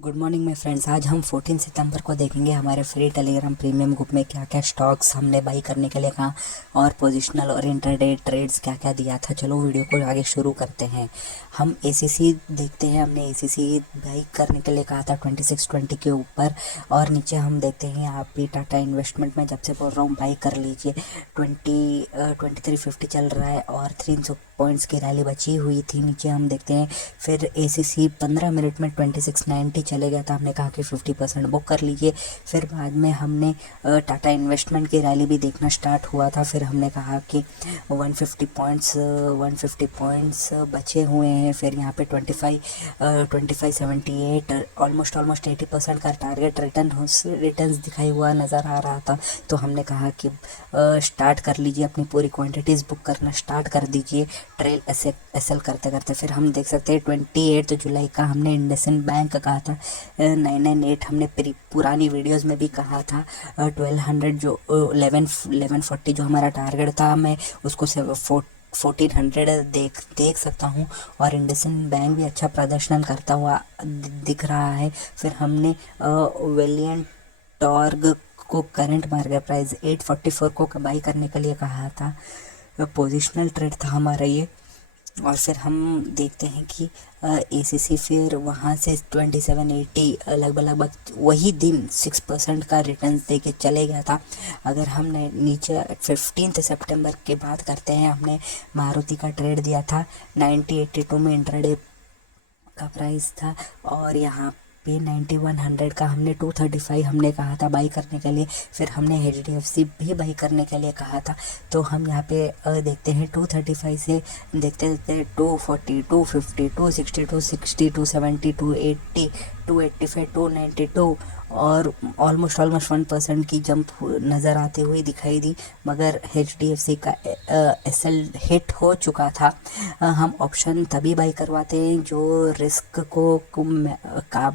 Good morning my friends. आज हम 14 सितंबर को देखेंगे हमारे फ्री टेलीग्राम प्रीमियम ग्रुप में क्या क्या स्टॉक्स हमने बाई करने के लिए कहा और पोजिशनल और इंटरडे ट्रेड्स क्या क्या दिया था। चलो वीडियो को आगे शुरू करते हैं। हम एसीसी देखते हैं। हमने एसीसी बाई करने के लिए कहा था 2620 के ऊपर और नीचे हम देखते हैं यहाँ पे टाटा इन्वेस्टमेंट में जब से बोल रहा हूँ बाई कर लीजिए। 2350 चल रहा है और 300 पॉइंट्स की रैली बची हुई थी। नीचे हम देखते हैं फिर एसीसी 15 मिनट में 2690 चले गया था। हमने कहा कि 50% बुक कर लीजिए। फिर बाद में हमने टाटा इन्वेस्टमेंट की रैली भी देखना स्टार्ट हुआ था। फिर हमने कहा कि 150 पॉइंट्स बचे हुए हैं। फिर यहाँ पे 2578 ऑलमोस्ट 80% का टारगेट रिटर्न्स दिखाई हुआ नज़र आ रहा था। तो हमने कहा कि स्टार्ट कर लीजिए, अपनी पूरी क्वांटिटीज़ बुक करना स्टार्ट कर दीजिए ट्रेल एसएल करते करते। फिर हम देख सकते हैं 28 जुलाई का हमने इंडसइंड बैंक का कहा था 998। हमने पुरानी वीडियोस में भी कहा था 1200 जो 1140 जो हमारा टारगेट था, मैं उसको 1400 देख सकता हूँ और इंडसइंड बैंक भी अच्छा प्रदर्शन करता हुआ दिख रहा है। फिर हमने वेलियंट टॉर्ग को करंट मार्केट प्राइस 844 को बाई करने के लिए कहा था। पोजिशनल ट्रेड था हमारा ये। और फिर हम देखते हैं कि एसीसी फिर वहाँ से 2780 लगभग वही दिन 6% का रिटर्न दे के चले गया था। अगर हमने नीचे 15 सितंबर की बात करते हैं, हमने मारुति का ट्रेड दिया था 9082 में इंट्राडे का प्राइस था और यहाँ पे 9100 का हमने 235 हमने कहा था बाई करने के लिए। फिर हमने एचडीएफसी भी बाई करने के लिए कहा था। तो हम यहाँ पे देखते हैं 235 से देखते देखते 240 250 260 260 270 280 285 292 और ऑलमोस्ट 1% की जंप नज़र आती हुई दिखाई दी। मगर एचडीएफसी का एसएल हिट हो चुका था। हम ऑप्शन तभी बाई करवाते हैं जो रिस्क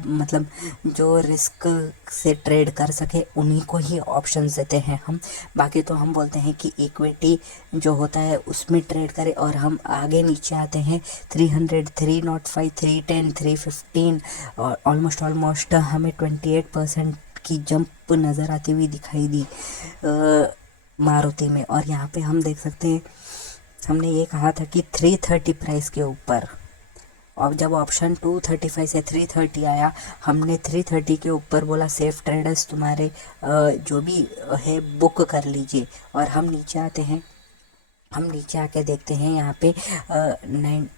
मतलब जो रिस्क से ट्रेड कर सके, उन्हीं को ही ऑप्शन देते हैं हम। बाकी तो हम बोलते हैं कि इक्विटी जो होता है उसमें ट्रेड करें। और हम आगे नीचे आते हैं 300 305 310 315 और ऑलमोस्ट हमें 28% की जंप नज़र आती हुई दिखाई दी मारुति में। और यहाँ पे हम देख सकते हैं हमने ये कहा था कि 330 प्राइस के ऊपर, और जब ऑप्शन 235 से 330 आया, हमने 330 के ऊपर बोला सेफ ट्रेडर्स तुम्हारे जो भी है बुक कर लीजिए। और हम नीचे आते हैं, हम नीचे आके देखते हैं यहाँ पे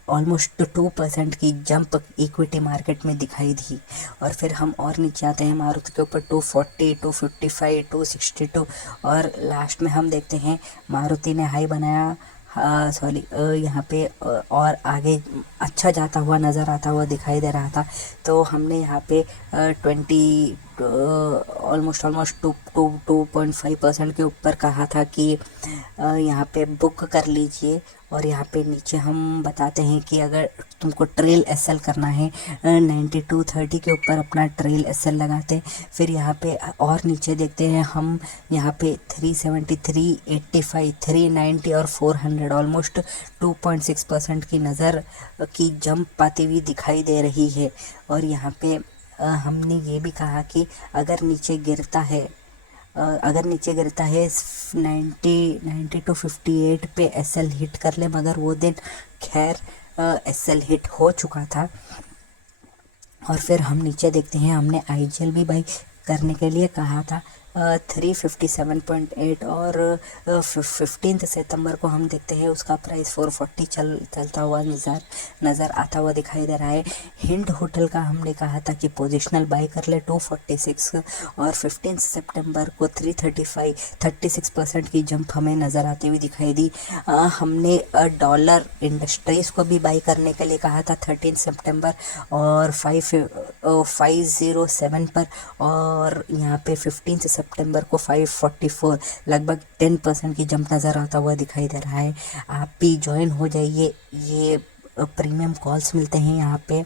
ऑलमोस्ट 2% की जंप इक्विटी मार्केट में दिखाई दी। और फिर हम और नीचे आते हैं मारुति के ऊपर 240 255 262 और लास्ट में हम देखते हैं मारुति ने हाई बनाया सॉरी यहाँ पे और आगे अच्छा जाता हुआ नज़र आता हुआ दिखाई दे रहा था। तो हमने यहाँ पे 2.5% के ऊपर कहा था कि यहाँ पे बुक कर लीजिए। और यहाँ पे नीचे हम बताते हैं कि अगर तुमको ट्रेल एसएल करना है 9230 के ऊपर अपना ट्रेल एसएल लगाते। फिर यहाँ पे और नीचे देखते हैं हम, यहाँ पे 373 85 390 और 400 ऑलमोस्ट 2.6% की नज़र की जंप पाती हुई दिखाई दे रही है। और यहाँ पे हमने ये भी कहा कि अगर नीचे गिरता है 90 टू 58 पे एसएल हिट कर ले। मगर वो दिन खैर एसएल हिट हो चुका था। और फिर हम नीचे देखते हैं हमने आईजीएल भी बाई करने के लिए कहा था 357.8 और 15 सितंबर को हम देखते हैं उसका प्राइस 440 चलता हुआ नज़र आता हुआ दिखाई दे रहा है। हिंद होटल का हमने कहा था कि पोजिशनल बाई कर ले 246 और 15 सितंबर को 335 36% की जंप हमें नज़र आती हुई दिखाई दी। हमने डॉलर इंडस्ट्रीज़ को भी बाई करने के लिए कहा था 13 सितंबर और 507 पर। और यहाँ पे 15 सितंबर को 544 लगभग 10% की जंप नज़र आता हुआ दिखाई दे रहा है। आप भी ज्वाइन हो जाइए, ये प्रीमियम कॉल्स मिलते हैं यहाँ पे।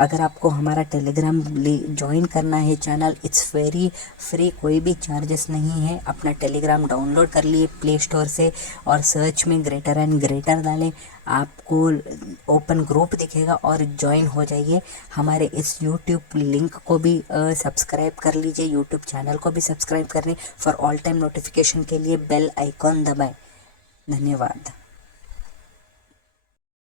अगर आपको हमारा टेलीग्राम ज्वाइन करना है चैनल, इट्स वेरी फ्री, कोई भी चार्जेस नहीं है। अपना टेलीग्राम डाउनलोड कर लिए प्ले स्टोर से और सर्च में ग्रेटर एंड ग्रेटर डालें, आपको ओपन ग्रुप दिखेगा और ज्वाइन हो जाइए। हमारे इस यूट्यूब लिंक को भी सब्सक्राइब कर लीजिए, यूट्यूब चैनल को भी सब्सक्राइब कर लें। फॉर ऑल टाइम नोटिफिकेशन के लिए बेल आइकॉन दबाएं। धन्यवाद।